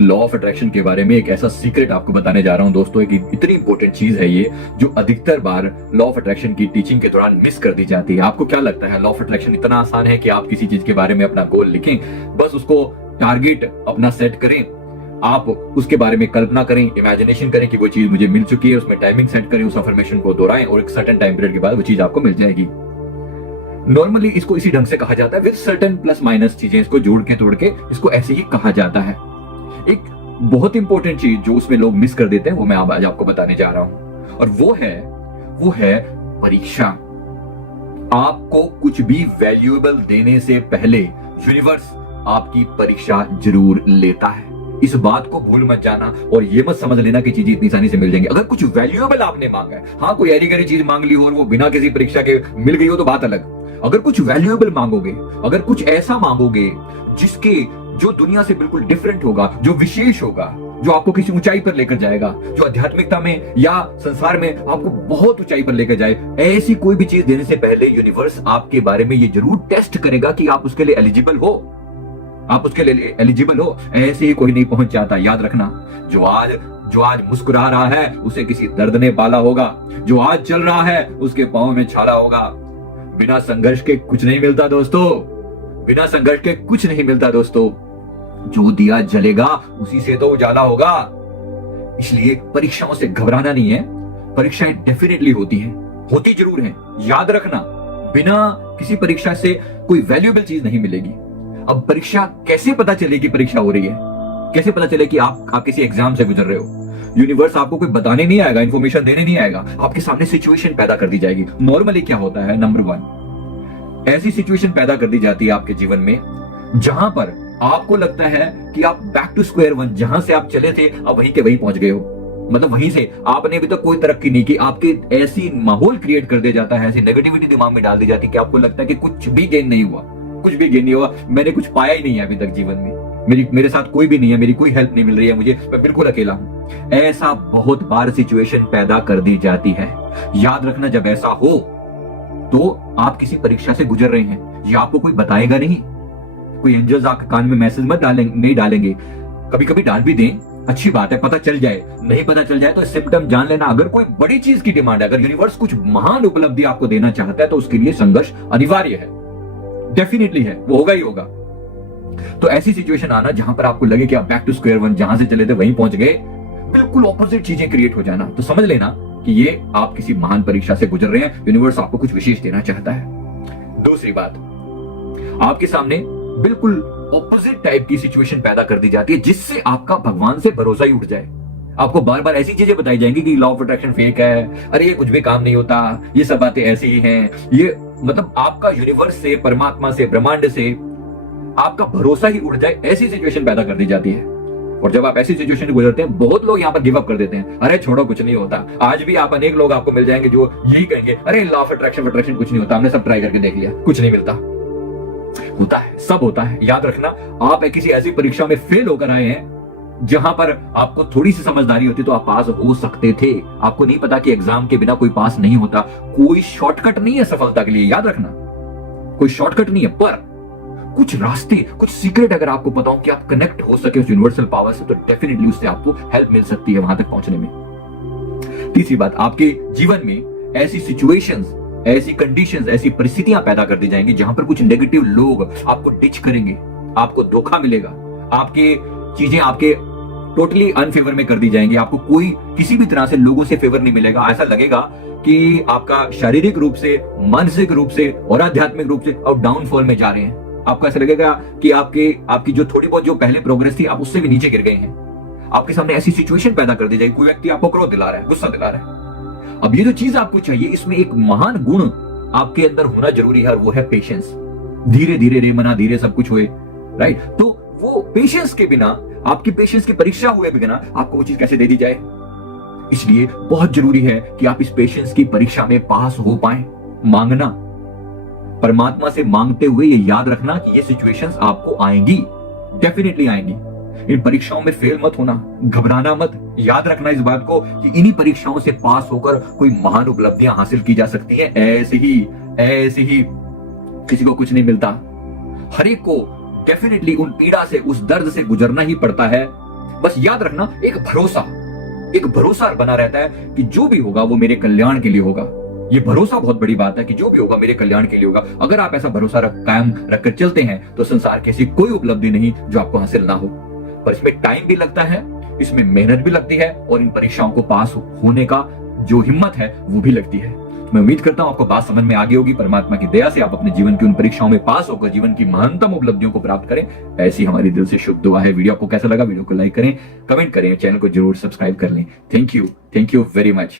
Law of attraction के बारे में एक ऐसा सीक्रेट आपको बताने जा रहा हूं दोस्तों, एक इतनी इंपॉर्टेंट चीज है ये जो अधिकतर बार लॉ ऑफ अट्रैक्शन की टीचिंग के दौरान मिस कर दी जाती है। आपको क्या लगता है लॉ ऑफ अट्रैक्शन इतना आसान है कि आप किसी चीज के बारे में अपना गोल लिखें, बस उसको टारगेट अपना सेट करें, आप उसके बारे में कल्पना करें, इमेजिनेशन करें कि वो चीज मुझे मिल चुकी है, उसमें टाइमिंग सेट करें, उस अफर्मेशन को दोहराएं और एक सर्टेन टाइम पीरियड के बाद वो चीज आपको मिल जाएगी। नॉर्मली इसको इसी ढंग से कहा जाता है, विद सर्टेन प्लस माइनस चीजें इसको जोड़ के तोड़ के इसको ऐसे ही कहा जाता है। एक बहुत इंपॉर्टेंट चीज जो उसमें लोग मिस कर देते हैं वो मैं आज आपको बताने जा रहा हूं, और वो है परीक्षा। आपको कुछ भी वैल्यूएबल देने से पहले यूनिवर्स आपकी परीक्षा जरूर लेता है। इस बात को भूल मत जाना और ये मत समझ लेना कि चीजें इतनी आसानी से मिल जाएंगी। अगर कुछ वैल्यूएबल आपने मांगा है, हाँ कोई ऐरी गैरी चीज मांग ली हो और वो बिना किसी परीक्षा के मिल गई हो तो बात अलग। अगर कुछ वैल्यूएबल मांगोगे, अगर कुछ ऐसा मांगोगे जिसके जो दुनिया से बिल्कुल डिफरेंट होगा, जो विशेष होगा, जो आपको किसी ऊंचाई पर लेकर जाएगा, जो आध्यात्मिकता में या संसार में आपको बहुत ऊंचाई पर लेकर जाए, ऐसी कोई भी चीज देने से पहले यूनिवर्स आपके बारे में ये जरूर टेस्ट करेगा कि आप उसके लिए एलिजिबल हो, आप उसके लिए एलिजिबल हो। ऐसे ही कोई नहीं पहुंच जाता, याद रखना। जो आज मुस्कुरा रहा है उसे किसी दर्द ने पाला होगा, जो आज चल रहा है उसके पांव में छाला होगा। बिना संघर्ष के कुछ नहीं मिलता दोस्तों, बिना संघर्ष के कुछ नहीं मिलता दोस्तों। जो दिया जलेगा उसी से तो उजाला होगा। इसलिए परीक्षाओं से घबराना नहीं है। परीक्षाएं डेफिनेटली होती हैं, होती जरूर हैं, याद रखना। बिना किसी परीक्षा से कोई वैल्यूएबल चीज नहीं मिलेगी। अब परीक्षा कैसे पता चले कि परीक्षा हो रही है, कैसे पता चले कि आप किसी एग्जाम से गुजर रहे हो? यूनिवर्स आपको कोई बताने नहीं आएगा, इंफॉर्मेशन देने नहीं आएगा, आपके सामने सिचुएशन पैदा कर दी जाएगी। नॉर्मली क्या होता है, नंबर 1 ऐसी सिचुएशन पैदा कर दी जाती है आपके जीवन में जहां पर आपको लगता है कि आप बैक टू स्क्वायर वन, जहां से आप चले थे अब वहीं के वहीं पहुंच गए हो। मतलब वहीं से आपने अभी तक कोई तरक्की नहीं की। आपके ऐसी माहौल क्रिएट कर दिया जाता है, ऐसी नेगेटिविटी दिमाग में डाल दी जाती है कि आपको लगता है कि कुछ भी गेन नहीं हुआ, कुछ भी गेन नहीं हुआ, मैंने कुछ पाया ही नहीं है अभी तक जीवन में, मेरे साथ कोई भी नहीं है, मेरी कोई हेल्प नहीं मिल रही है मुझे, मैं बिल्कुल अकेला हूं। ऐसा बहुत बार सिचुएशन पैदा कर दी जाती है। याद रखना, जब ऐसा हो तो आप किसी परीक्षा से गुजर रहे हैं, ये आपको कोई बताएगा नहीं। कोई एंजल्स आपके कान में मैसेज मत नहीं डालेंगे। कभी कभी डाल भी दें, अच्छी बात है, पता चल जाए। नहीं पता चल जाए तो सिम्टम जान लेना। अगर कोई बड़ी चीज की डिमांड है, अगर यूनिवर्स कुछ महान उपलब्धि आपको देना चाहता है तो उसके लिए संघर्ष अनिवार्य है, डेफिनेटली है, वो होगा ही होगा। तो ऐसी सिचुएशन आना जहां पर आपको लगे कि आप बैक टू स्क्वायर वन, जहां से चले थे वहीं पहुंच गए, बिल्कुल ऑपोजिट चीजें क्रिएट हो जाना, तो समझ लेना कि ये आप किसी महान परीक्षा से गुजर रहे हैं। यूनिवर्स आपको कुछ विशेष देना चाहता है। दूसरी बात, आपके सामने बिल्कुल ऑपोजिट टाइप की सिचुएशन पैदा कर दी जाती है जिससे आपका भगवान से भरोसा ही उठ जाए। आपको बार बार ऐसी चीजें बताई जाएंगी कि लॉ ऑफ अट्रैक्शन फेक है, अरे ये कुछ भी काम नहीं होता, ये सब बातें ऐसी ही हैं। ये मतलब आपका यूनिवर्स से, परमात्मा से, ब्रह्मांड से आपका भरोसा ही उठ जाए, ऐसी सिचुएशन पैदा कर दी जाती है। और जब आप ऐसी सिचुएशन से गुजरते हैं, बहुत लोग यहाँ पर गिव अप कर देते हैं, अरे छोड़ो कुछ नहीं होता। आज भी आप अनेक लोग आपको मिल जाएंगे जो यही कहेंगे, अरे लॉ ऑफ अट्रैक्शन कुछ नहीं होता, हमने सब ट्राई करके देख लिया, कुछ नहीं मिलता। होता है, सब होता है। याद रखना, आप किसी ऐसी परीक्षा में फेल होकर आए हैं जहां पर आपको थोड़ी सी समझदारी होती तो आप पास हो सकते थे। आपको नहीं पता कि एग्जाम के बिना कोई पास नहीं होता। कोई शॉर्टकट नहीं है सफलता के लिए, याद रखना, कोई शॉर्टकट नहीं है, पर कुछ रास्ते, कुछ सीक्रेट अगर आपको पता हो कि आप कनेक्ट हो सके उस यूनिवर्सल पावर से, तो डेफिनेटली उससे आपको हेल्प मिल सकती है वहां तक पहुंचने में। तीसरी बात, आपके जीवन में ऐसी सिचुएशंस, ऐसी कंडीशंस, ऐसी परिस्थितियां पैदा कर दी जाएंगी जहां पर कुछ नेगेटिव लोग आपको डिच करेंगे, आपको धोखा मिलेगा, आपके चीजें आपके टोटली अनफेवर में कर दी जाएंगी। आपको कोई किसी भी तरह से लोगों से फेवर नहीं मिलेगा। ऐसा लगेगा कि आपका शारीरिक रूप से, मानसिक रूप से और आध्यात्मिक रूप से आप डाउनफॉल में जा रहे हैं। आपको ऐसा लगेगा कि आपकी जो थोड़ी बहुत जो पहले प्रोग्रेस थी, आप उससे भी नीचे गिर गए हैं। आपके सामने ऐसी सिचुएशन पैदा कर दी जाएगी, कोई व्यक्ति आपको क्रोध दिला रहा है, गुस्सा दिला रहा है। अब ये जो चीज आपको चाहिए, इसमें एक महान गुण आपके अंदर होना जरूरी है, और वो है पेशेंस। धीरे धीरे रे मना धीरे सब कुछ हुए, राइट? तो वो पेशेंस के बिना, आपकी पेशेंस की परीक्षा हुए बिना आपको वो चीज कैसे दे दी जाए? इसलिए बहुत जरूरी है कि आप इस पेशेंस की परीक्षा में पास हो पाए। मांगना, परमात्मा से मांगते हुए ये याद रखना कि ये सिचुएशंस आपको आएंगी, डेफिनेटली आएंगी। इन परीक्षाओं में फेल मत होना, घबराना मत। याद रखना इस बात को कि इन्हीं परीक्षाओं से पास होकर कोई महान उपलब्धियां हासिल की जा सकती हैं। ऐसे ही किसी को कुछ नहीं मिलता। हर एक को डेफिनेटली उन पीड़ा से, उस दर्द से गुजरना ही पड़ता है बस याद रखना, एक भरोसा बना रहता है कि जो भी होगा वो मेरे कल्याण के लिए होगा। ये भरोसा बहुत बड़ी बात है कि जो भी होगा मेरे कल्याण के लिए होगा। अगर आप ऐसा भरोसा कायम रखकर चलते हैं तो संसार की ऐसी कोई उपलब्धि नहीं जो आपको हासिल ना हो। पर इसमें टाइम भी लगता है, इसमें मेहनत भी लगती है, और इन परीक्षाओं को पास होने का जो हिम्मत है वो भी लगती है। मैं उम्मीद करता हूं आपको बात समझ में आ गई होगी। परमात्मा की दया से आप अपने जीवन की उन परीक्षाओं में पास होकर जीवन की महानतम उपलब्धियों को प्राप्त करें, ऐसी हमारी दिल से शुभ दुआ है। वीडियो आपको कैसा लगा, वीडियो को लाइक करें, कमेंट करें, चैनल को जरूर सब्सक्राइब कर लें। Thank you very much.